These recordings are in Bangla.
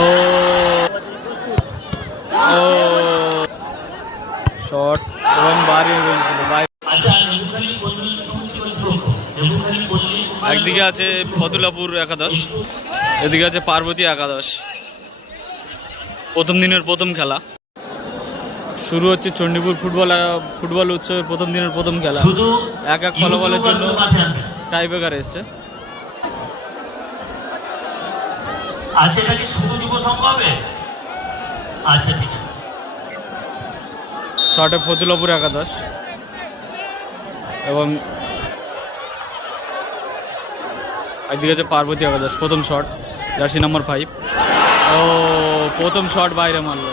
ও ও শট এবং বাইরে একদিকে আছে ফতুল্লাপুর একাদশ, এদিকে আছে পার্বতী একাদশ। প্রথম দিনের প্রথম খেলা শুরু হচ্ছে চণ্ডীপুর ফুটবল উৎসবের প্রথম দিনের প্রথম খেলা। এক ফলাফলের জন্য টাই ব্রেকার এসছে। আচ্ছা, এটা কি শুধু যুব সংঘ হবে? আচ্ছা, ঠিক আছে। শটে ফতুল্লাপুর একাদশ এবং একদিকে আছে পার্বতী একাদশ। প্রথম শট, জার্সি নাম্বার 5। ও প্রথম শট বাইরে মারলো,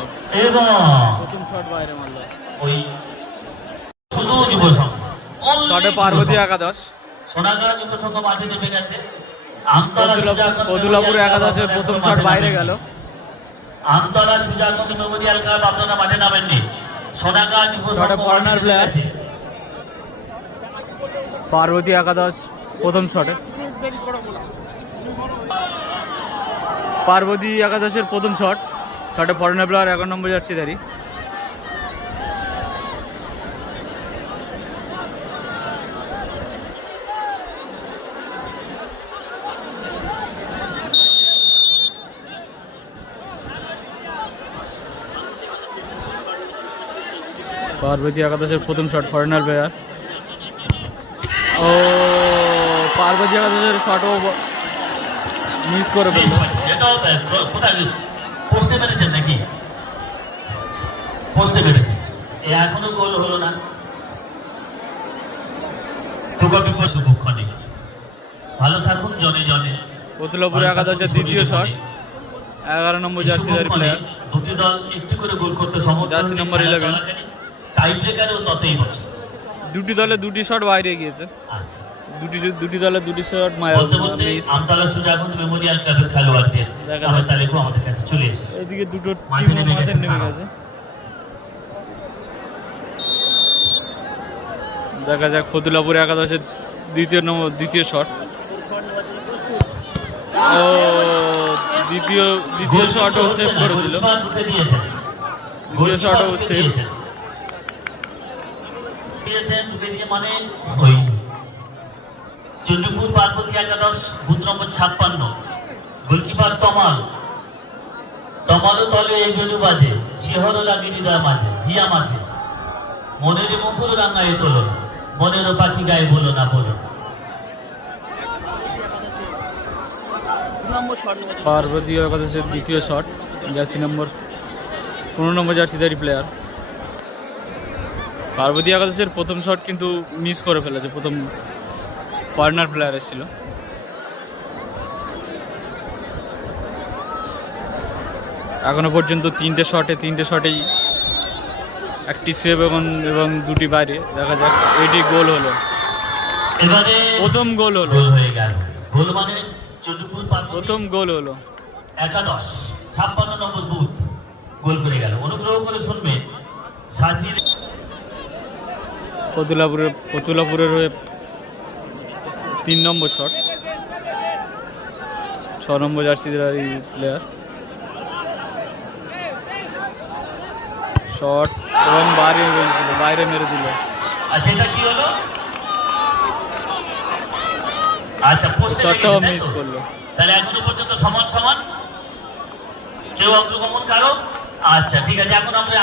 প্রথম শট বাইরে মারলো। ওই শুধু যুব সংঘ, শটে পার্বতী একাদশ। সোনাগাঁ যুব সংঘ মাঠে নেমে গেছে। ফতুল্লাপুর একাদশের প্রথম শট বাইরে গেল। আমতলা সুজাগত মেমোরিয়াল ক্লাব আপনারা মাঠে নামেননি। সোনাগাঁ যুব সংঘ কর্নার প্লেয়ার পার্বতী একাদশ। প্রথম শটে পার্বতী একাদশের প্রথম শট, শটে ফরেনার প্লেয়ার 11 নম্বর জার্সি ধারী। পার্বতী একাদশের প্রথম শট, ফরেনার প্লেয়ার। ও পার্বতী একাদশের শটও মিস করে ফেলল। পোস্টে মেরেছেন নাকি? পোস্টে মেরেছেন, এখনো গোল হলো না। ভালো থাকুন জনে জনে। ফতুল্লাপুর একাদশের দ্বিতীয় শট, 11 নম্বর জার্সিধারী প্লেয়ার। দুটি দল একটু করে গোল করতে সমর্থ, জার্সি নাম্বার 11। টাই ব্রেকারেও ততই বছর দুটি দলে দুটি শট বাইরে গিয়েছে। আচ্ছা, দুটি দলে দুটি শট মিস। আমতলা সুজাগত মেমোরিয়াল ক্লাবের খেলোয়াড়দের তালিকা আমাদের কাছে চলে এসেছে। এদিকে দুটো টিম মাঠে নেমে গেছে। দেখা যাক ফতুল্লাপুর একাদশের দ্বিতীয় শট। ও দ্বিতীয় শটও সেভ করে দিল। দ্বিতীয় শটও সেভ। মানে ওই চণ্ডীপুর পার্বতী একাদশ, বুথ নম্বর 56। গোলকিপার তমালও তলে এই বেলু বাজে, শিহরও লাগে হৃদয় মাঝে, হিয়া মাঝে মনের মুখুর রান্না এ তোলো, মনেরও পাখি গায়ে বলো না বলো। পার্বতী একাদশের দ্বিতীয় শট, জার্সি নম্বর 15 নম্বর জার্সিধারী প্লেয়ার। পার্বতী একাদশের প্রথম শট কিন্তু মিস করে ফেলেছে। প্রথম কর্নার প্লেয়ার এসেছিল। এখনো পর্যন্ত 3টে শটেই একটি সেভ এবং দুটি বাইরে। দেখা যাক, এটি গোল হলো, প্রথম গোল হলো, প্রথম গোল হলো। একাদশ 56 নম্বর বুথ গোল করে গেল। অনুগ্রহ করে শুনবেন, ফতুল্লাপুরের হয়ে 3 নম্বর শট, 6 নম্বর জার্সিধারী প্লেয়ার। শট এবং বাইরে মেরে দিল। আচ্ছা, এটা কি হলো? আচ্ছা, শটটাও মিস করলো। তাহলে এখনো পর্যন্ত সমান কেউ অগ্রগমন কারো। আচ্ছা, ঠিক আছে। এখন আমরা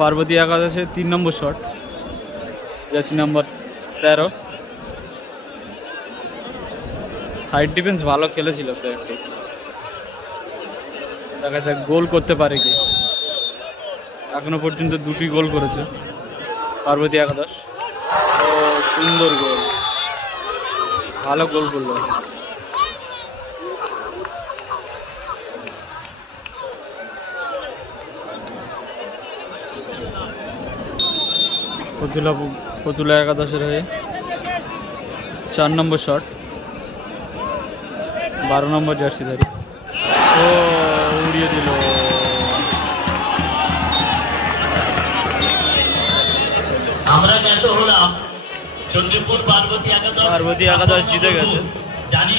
পার্বতী একাদশের 3 number shot, jersey number 13। Side defence ভালো খেলেছিল প্লেয়ারটি। দেখা যাক গোল করতে পারে কি। এখনো পর্যন্ত 2টি গোল করেছে পার্বতী একাদশ। ও সুন্দর গোল, ভালো গোল করলো। ফতুল্লা একাদশের হয়ে 4 নম্বর শট, 12 নম্বর জার্সিধারী। ও উড়িয়ে দিল। আমরা জ্ঞাত হলাম চণ্ডীপুর পার্বতী একাদশ জিতে গেছে। জানি